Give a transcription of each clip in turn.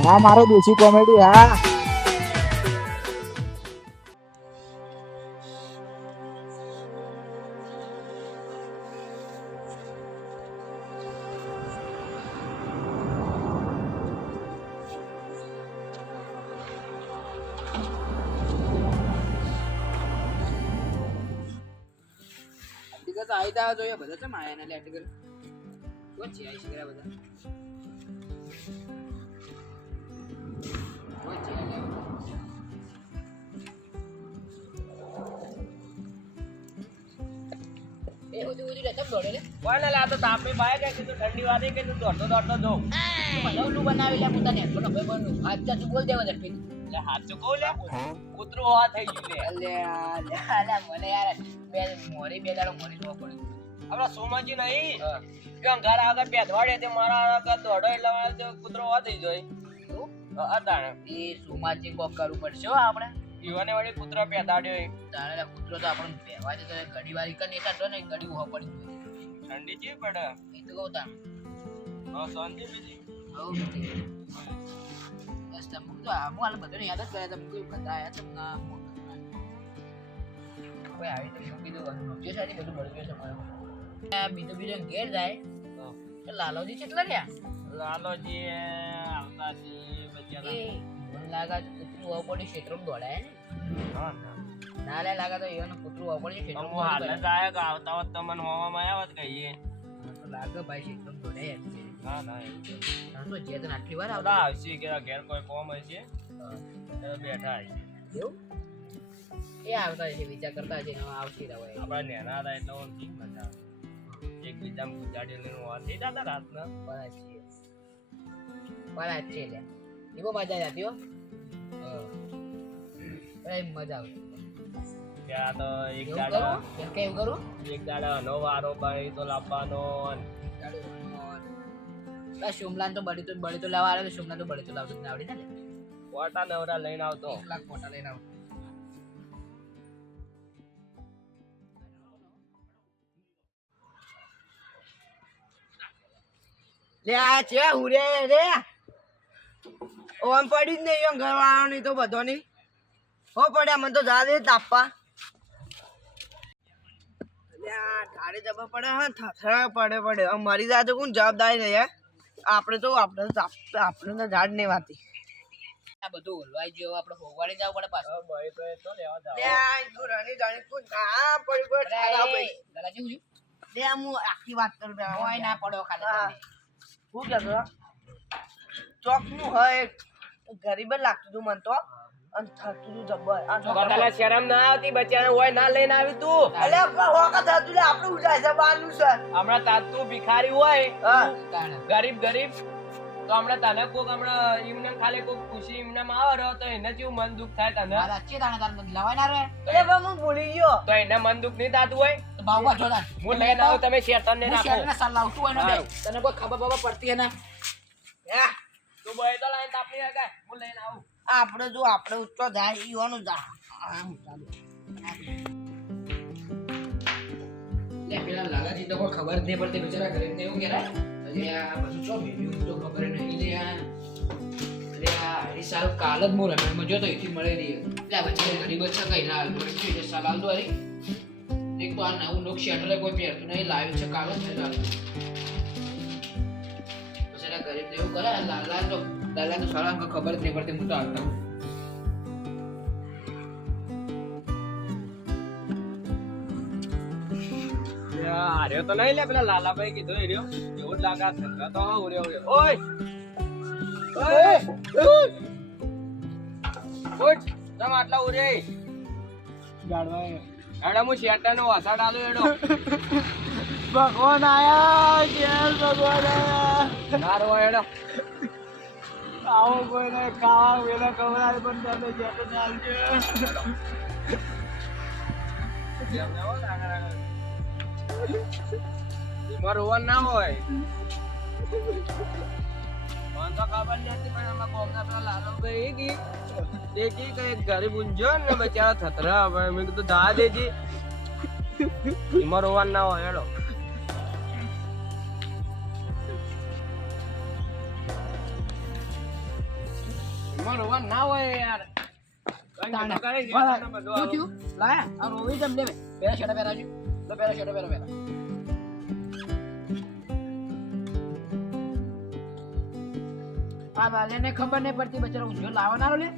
હા મારો દેશી કોમેડી હા. તો આઈતા જોઈએ બધા છે માયા ને લેટ કર કોણ છે આઈ શિકરા બધા કોણ છે એ ઉડી રહેતો દોડે લે કોણ લા તો તાપે બાય કે તું ઠંડી વાળી કે તું દોડતો જો મને બનાવી લે પોતાને પણ હવે બનુ આજ તું બોલ દેવા દે લે હાથ ચૂકવ લે કૂતરો આ થઈ ગયું લે અલે મને યાર બે મોરી બે દાડો મોરી નો પડી આપડા સોમાજી નહીં કેમ ઘર આગળ પેદવાડે તે મારા આગળ દોડો એટલે કૂતરો આ થઈ જાય અતાણે એ સુમાજી કોક કરવું પડશે હો આપણે ઈવાને વળી કૂતરો પેદાડ્યો તારે કૂતરો તો આપણને પહેવા દે તો ઘડી વારી કને કાઢો ને ઘડી ઉભો પડી ઠંડી ચી પડે એ તો કહું તા શાંતિ બીજી બસ તમે તો હું હાલ બધાને યાદ જ કર્યા તમે કોઈ બધા આયા છે ના કોઈ આવી તો શું કીધું જે સાડી બધું બળી ગયું છે મારે બીજો ઘેર જાય તો લાલોજી કેટલા રહ્યા લાલોજી આવતા જી બચ્ચા એ મને લાગા તો કૂતરું આવ પડી ક્ષેત્રમાં દોડાય ને ના લે લાગા તો એનું કૂતરું આવ પડી હું હાલ જ આયા કે આવતા હોત તો મને હોવામાં આવ્યા જ કહીએ તો લાગે ભાઈ ક્ષેત્રમાં દોડાય એમ છે ના ના તો જે તને આટલી વાર આવતા આવશે કે ઘેર કોઈ કોમ હશે બેઠા હશે એવું એ આવતા છે વિચાર કરતા છે આવતી રહો આપડા નેના હતા એટલે હું ઠીક મજા આવે એકબીજા ગુજાડી લઈને વાત થઈ જતા રાતના બરાબર છે લે એવો મજા આવતી હો મજા આવે ત્યાં તો એક એવું દાડા કરું એમ કે એવું કરું એક દાડા નો વારો બાઈ તો લાવવાનો સોમલાન તો બળી તો લાવવા આવે સોમલાન તો બળી તો લાવતો આવડી ને કોટા નવરા લઈને આવતો 1 લાખ કોટા લઈને આવ લે આ છે હુરે રે ઓમ પડી જ નહીં ઘર વાળો નહીં તો બધો નહીં હો પડ્યા મને તો જા દે તાપવા લે આ ધારે જવા પડે હા થથરા પડે અમારી જાતે કોણ જવાબદારી નહીં યાર આપણે તો ઝાડ નહીં વાતી આ બધું હલવાઈ ગયો આપણે હોવાડી જાવ પડે પાછો ભાઈ તો લેવા જાવ લે આ ઈકો રાની જાણી કોણ આ પડી ઠાડા ભાઈ લાલાજી હું લે આ હું આખી વાત કરું બે કોઈ ના પડો ખાલી હું કહેતો ચોક નું હોય ગરીબ જ લાગતું તું મને તો અને થતું તું જબર કોટાલા શરમ ના આવતી બચ્ચાને હોય ના લઈને આવી તું અલે હોકા થતું લે આપણે ઉજાય છે બાનું છે હમણાં તાતું ભિખારી હોય હા ગરીબ તો હમણાં તને કોક હમણાં એમને ખાલી કોક ખુશી એમને માં આવે તો એને જેવું મન દુઃખ થાય તને મારા છે તાણે તાર લવાય ના રે એટલે પણ હું ભૂલી ગયો તો એને મન દુઃખ નહીં થતું હોય તો બાબા જોડા હું લઈને આવું તમે શેતન ને હું રાખો શેરને સાલ લાવતું હોય ને બે તને કોઈ ખબર બાબા પડતી હે ને હે તું બોય તો લાઈન તાપની હગાય હું લઈને આવું આપણે જો આપણે ઉચ્ચો જાય ઈવાનું જા લે પેલા લાલાજી તો કોઈ ખબર જ નહીં પડતી બિચારા ગરીબ ને એવું કહેવાય અરે આ બધું ચો ભેગ્યું તો ખબર નહીં લે આ અરે આ એ સાલ કાલ જ મોર અમે જો તો એથી મળે રહી એટલે બચ્ચા ગરીબ છે કઈ ના હાલ છે સાલ હાલ દો અરે એક તો આ નવું લોક શેટર કોઈ પહેરતું નહીં લાવ્યું છે કાલ જ છે લાલ બચ્ચા ગરીબ ને એવું કરે લાલા તો સાલા ખબર જ નહીં પડતી હું તો આવતા આર્યો તો નહીં લે પેલા લાલાભાઈ કીધું એર્યો એવું જ લાગા થતા તો ઉર્યો ઓય ઉઠ તમ આટલા ઉરે ગાડવા હું શેટા નો વાસા ડાલું એડો ભગવાન આયા ઘેર ભગવાન આયા નારો એડો આવો કોઈને ખાવા વેલા ખવડાવે પણ તમે જેટલો ચાલજો રોવાનું ના હોય મને તો ખબર નથી પણ આમાં કોમના પેલા લાલભાઈ કી કે ગરીબ ઊંઝો ને બચારા થતરા હવે મેં કીધું ધા દેજી એમાં રોવાનું ના હોય હેડો એમાં રોવા ના હોય યાર તાણે. કરે છે, બરાબર. તને બધું શું આવું. થયું? લાયા? આ રોવી કેમ દેવે? પહેલા શેડા પહેરાવજો. લો પહેલા શેડા પહેરા. આ બાલેને ખબર નહીં પડતી બચારો ઊંઝો લાવનારો લે.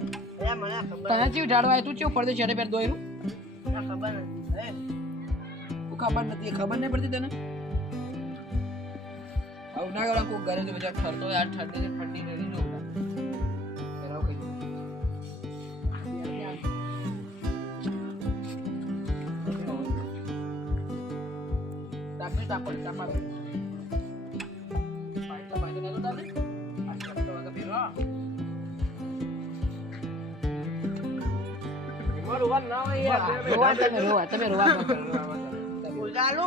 અરે મને ખબર તને ચેવું ઝાડવાય તું ચેવું પડદે શેડે પહેર દોયરું? મને ખબર નથી તું ખબર નથી ખબર નહીં પડતી તને આવું ના ગળા કોઈ ઘરે તો બચારો ઠરતો યાર ઠંડી રેડી નો પહેરાવ કઈ તાપડ તાપડ પાઈતો ના તો તાપડે આ શબ્દ વગર ફેરવા એમાં રોવા ના હોય યાર તમે રોવા ચાલુ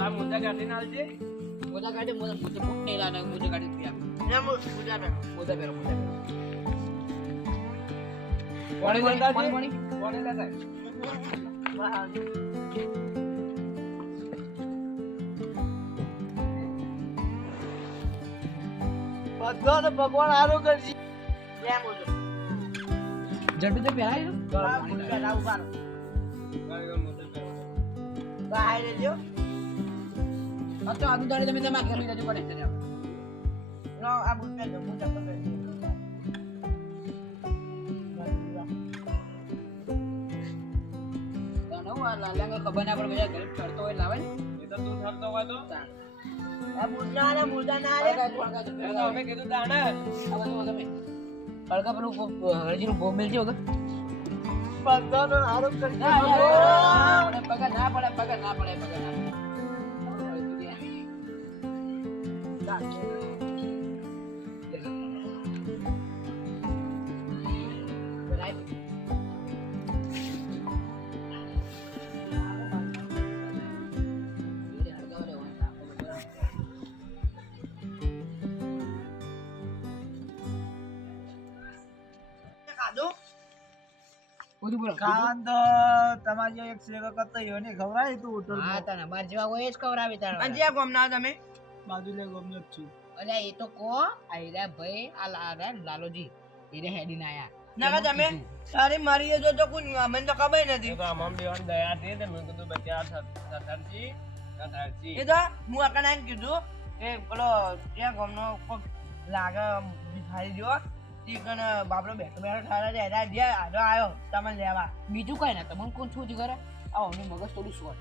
આ મુદ્દા કાઢીને આલજે. મોજા કાઢે મોજા મોજા મુક નહીં લાના મોજા કાઢી પીયા ને પૂજા ને મોજા પહેરો મોજા કોણે પાણી લેતા પાણી છે? કોણે લેતા? બધાને ભગવાન આરો કરશે કેમ બોલો ઝડપી તો પહેરાય બહાર લેજો આ તો આદુ દાડે તમે તમારા ઘરે જજો પડે છે નો આ બુટ પહેરજો પૂજા કરે તો નો આ લાલા ખબર ના પડે ઘરે ચડતો હોય લાવે ને એ તો તું ઠરતો હોય તો આ બુટના ને મુર્દા ના લે એ તો અમે કીધું તાણે. હળકા પેલું હળજીનું બોમ્બેલ છે વગર બધાને આરો કરશે પગા ના પડે પગા ના પડે ખાધું બધું બોલો ખાવાનું તો તમારી એક સેવા કરતો હોય ને ખવડાય તું હોટલ હા તને બાર જેવા હોય જ ખવડાવી તારા અને જ્યાં ગમના તમે બાજુ લે ગમે જ છું અલ્યા એ તો કો આયરા ભાઈ આ લાલોજી એને હેડીને આયા નકા તમે સારી મારી જો તો કોઈ મને તો ખબર નથી એ તો આમાં બેવાની દયા છે તો મેં કીધું બચ્ચા થરથી. એ તો હું આકને એમ કીધું કે પેલો ત્યાં ગમનો કોક લાગે ભિખારી જેવો ચિકન બાપડો બેઠો બેઠો ઠારા છે એના જે આજો આવ્યો તમને લેવા બીજું કઈ ના તમને કોણ છું કરે આવો ને મગજ થોડું શોર્ટ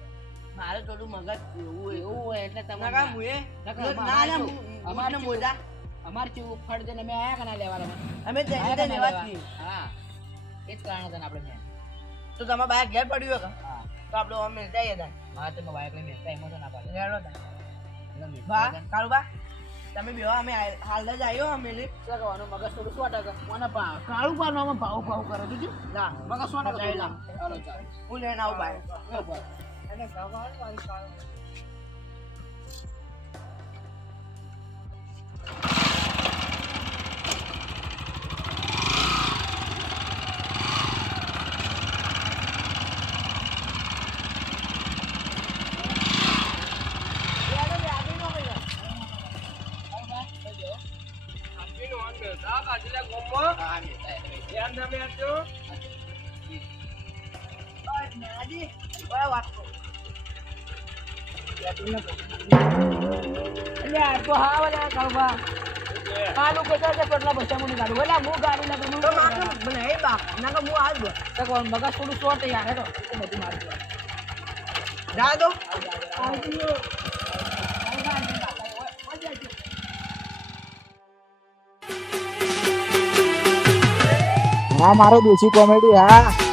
મારે થોડું મગજ એવું હોય એટલે તમે નકા મુએ નકા ના ના અમારે મોજા અમાર ચેવું ફળ દે ને અમે આયા કના લેવા અમે તેને લેવા છીએ હા એ જ કારણ હતા ને આપણે ત્યાં તો તમારા બાઈક ઘેર પડ્યું કે હા તો આપણે અમે જઈએ તા હા તમે બાઈક લઈને મેં એમાં તો ના પાડે લેડો તા બા કાળુબા તમે બેહો અમે હાલ જ આવ્યો અમે લે લગાવવાનું મગજ થોડું શોર્ટ હતું મને કાળું પાનમાં ભાવ કરે તું ના મગજ શોર્ટ હતું ચાલો ચાલો ચાલો હું લઈને આવું બાઈક બરાબર એને ગાવાનું મારી કાળું મગજ થોડું શોર્ટ યાર હેડો બધું મારું જા દો હા મારો દેશી કોમેડી હા